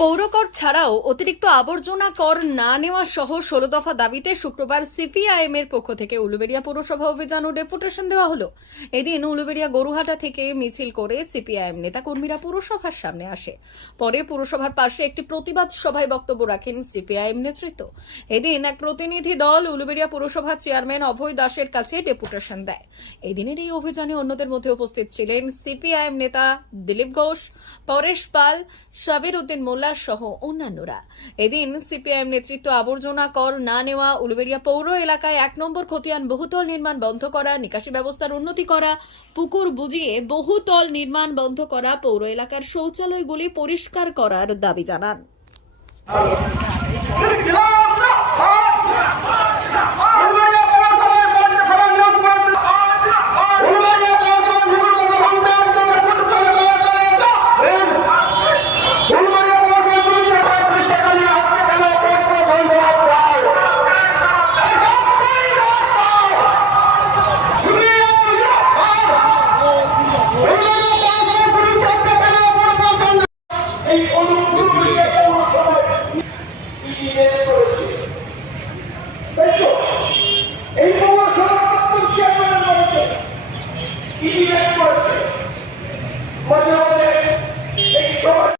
পৌরকর ছাড়াও অতিরিক্ত আবর্জনা কর না নেওয়া সহ 16 দফা দাবিতে শুক্রবার সিপিআইএম এর পক্ষ থেকে উলুবেড়িয়া পৌরসভা অভিযান ও ডেপুটেশন দেওয়া হলো। এদিন উলুবেড়িয়া গরুহাটা থেকে মিছিল করে সিপিআইএম নেতা কর্মীরা পুরসভার সামনে আসে। পরে পুরসভার পাশে একটি প্রতিবাদ সভায় বক্তব্য রাখেন সিপিআইএম নেতৃত্ব। এদিন এক প্রতিনিধি দল উলুবেড়িয়া পৌরসভার চেয়ারম্যান অভয় দাসের কাছে ডেপুটেশন দেয়। এদিনের এই অভিযানে অন্যদের মধ্যে উপস্থিত ছিলেন সিপিআইএম নেতা দিলীপ ঘোষ, পরেশ পাল, সাবির উদ্দিন মোল্লা সহ অন্যান্যরা। এদিন সিপিআইএম নেতৃত্ব আবর্জনা কর না নেওয়া, উলুবেড়িয়া পৌর এলাকায় 1 নম্বর খতিয়ান বহুতল নির্মাণ বন্ধ করা, নিকাশি ব্যবস্থার উন্নতি করা, পুকুর বুজিয়ে বহুতল নির্মাণ বন্ধ করা, পৌর এলাকার শৌচালয়গুলি পরিষ্কার করার দাবি জানান। এই